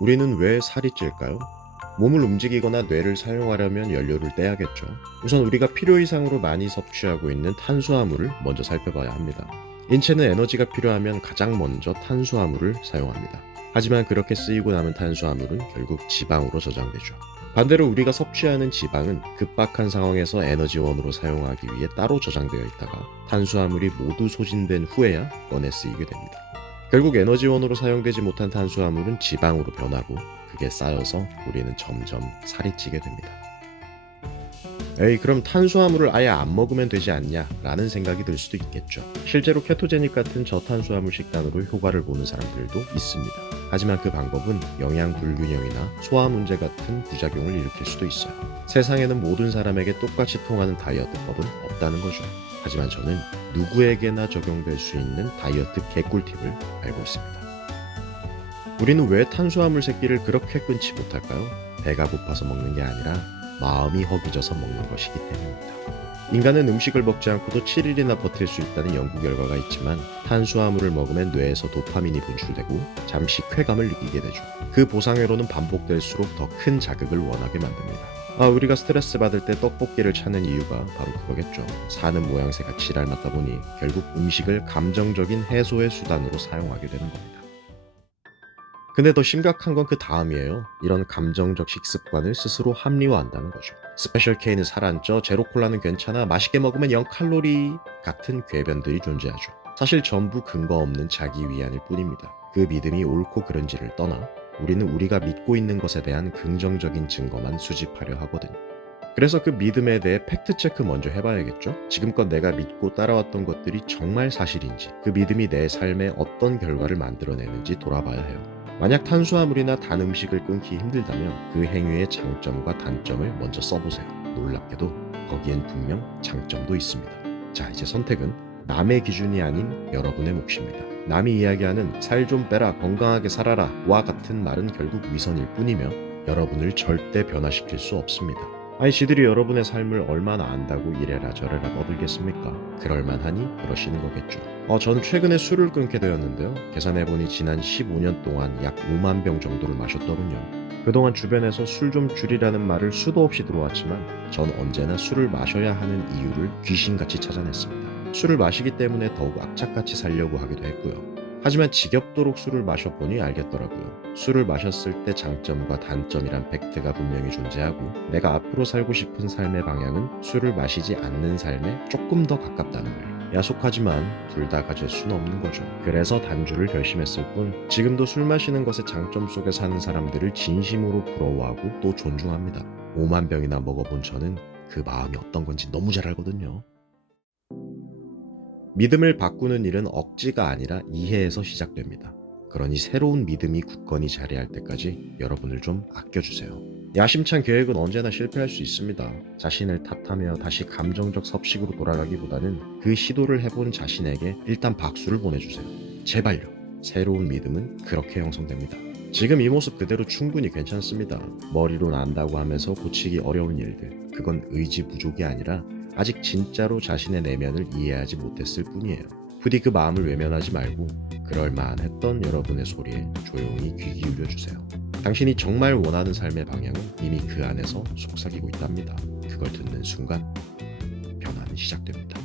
우리는 왜 살이 찔까요? 몸을 움직이거나 뇌를 사용하려면 연료를 떼야겠죠. 우선 우리가 필요 이상으로 많이 섭취하고 있는 탄수화물을 먼저 살펴봐야 합니다. 인체는 에너지가 필요하면 가장 먼저 탄수화물을 사용합니다. 하지만 그렇게 쓰이고 남은 탄수화물은 결국 지방으로 저장되죠. 반대로 우리가 섭취하는 지방은 급박한 상황에서 에너지원으로 사용하기 위해 따로 저장되어 있다가 탄수화물이 모두 소진된 후에야 꺼내 쓰이게 됩니다. 결국 에너지원으로 사용되지 못한 탄수화물은 지방으로 변하고 그게 쌓여서 우리는 점점 살이 찌게 됩니다. 에이, 그럼 탄수화물을 아예 안 먹으면 되지 않냐? 라는 생각이 들 수도 있겠죠. 실제로 케토제닉 같은 저탄수화물 식단으로 효과를 보는 사람들도 있습니다. 하지만 그 방법은 영양 불균형이나 소화 문제 같은 부작용을 일으킬 수도 있어요. 세상에는 모든 사람에게 똑같이 통하는 다이어트법은 없다는 거죠. 하지만 저는 누구에게나 적용될 수 있는 다이어트 개꿀팁을 알고 있습니다. 우리는 왜 탄수화물 새끼를 그렇게 끊지 못할까요? 배가 고파서 먹는 게 아니라 마음이 허기져서 먹는 것이기 때문입니다. 인간은 음식을 먹지 않고도 7일이나 버틸 수 있다는 연구 결과가 있지만 탄수화물을 먹으면 뇌에서 도파민이 분출되고 잠시 쾌감을 느끼게 되죠. 그 보상회로는 반복될수록 더 큰 자극을 원하게 만듭니다. 우리가 스트레스 받을 때 떡볶이를 찾는 이유가 바로 그거겠죠. 사는 모양새가 지랄맞다 보니 결국 음식을 감정적인 해소의 수단으로 사용하게 되는 겁니다. 근데 더 심각한 건 그 다음이에요. 이런 감정적 식습관을 스스로 합리화한다는 거죠. 스페셜 K는 살안쪄, 제로 콜라는 괜찮아, 맛있게 먹으면 0칼로리 같은 궤변들이 존재하죠. 사실 전부 근거 없는 자기 위안일 뿐입니다. 그 믿음이 옳고 그른지를 떠나 우리는 우리가 믿고 있는 것에 대한 긍정적인 증거만 수집하려 하거든요. 그래서 그 믿음에 대해 팩트체크 먼저 해봐야겠죠? 지금껏 내가 믿고 따라왔던 것들이 정말 사실인지, 그 믿음이 내 삶에 어떤 결과를 만들어내는지 돌아봐야 해요. 만약 탄수화물이나 단 음식을 끊기 힘들다면 그 행위의 장점과 단점을 먼저 써보세요. 놀랍게도 거기엔 분명 장점도 있습니다. 자, 이제 선택은 남의 기준이 아닌 여러분의 몫입니다. 남이 이야기하는 살 좀 빼라, 건강하게 살아라 와 같은 말은 결국 위선일 뿐이며 여러분을 절대 변화시킬 수 없습니다. 지들이 여러분의 삶을 얼마나 안다고 이래라 저래라 떠들겠습니까? 그럴만하니 그러시는 거겠죠. 전 최근에 술을 끊게 되었는데요. 계산해보니 지난 15년 동안 약 5만 병 정도를 마셨더군요. 그동안 주변에서 술 좀 줄이라는 말을 수도 없이 들어왔지만 전 언제나 술을 마셔야 하는 이유를 귀신같이 찾아냈습니다. 술을 마시기 때문에 더욱 악착같이 살려고 하기도 했고요. 하지만 지겹도록 술을 마셔보니 알겠더라고요. 술을 마셨을 때 장점과 단점이란 팩트가 분명히 존재하고 내가 앞으로 살고 싶은 삶의 방향은 술을 마시지 않는 삶에 조금 더 가깝다는 걸. 야속하지만 둘 다 가질 수는 없는 거죠. 그래서 단주를 결심했을 뿐 지금도 술 마시는 것의 장점 속에 사는 사람들을 진심으로 부러워하고 또 존중합니다. 5만 병이나 먹어본 저는 그 마음이 어떤 건지 너무 잘 알거든요. 믿음을 바꾸는 일은 억지가 아니라 이해에서 시작됩니다. 그러니 새로운 믿음이 굳건히 자리할 때까지 여러분을 좀 아껴주세요. 야심찬 계획은 언제나 실패할 수 있습니다. 자신을 탓하며 다시 감정적 섭식으로 돌아가기보다는 그 시도를 해본 자신에게 일단 박수를 보내주세요. 제발요. 새로운 믿음은 그렇게 형성됩니다. 지금 이 모습 그대로 충분히 괜찮습니다. 머리로 안다고 하면서 고치기 어려운 일들, 그건 의지 부족이 아니라 아직 진짜로 자신의 내면을 이해하지 못했을 뿐이에요. 부디 그 마음을 외면하지 말고 그럴만했던 여러분의 소리에 조용히 귀 기울여주세요. 당신이 정말 원하는 삶의 방향은 이미 그 안에서 속삭이고 있답니다. 그걸 듣는 순간 변화는 시작됩니다.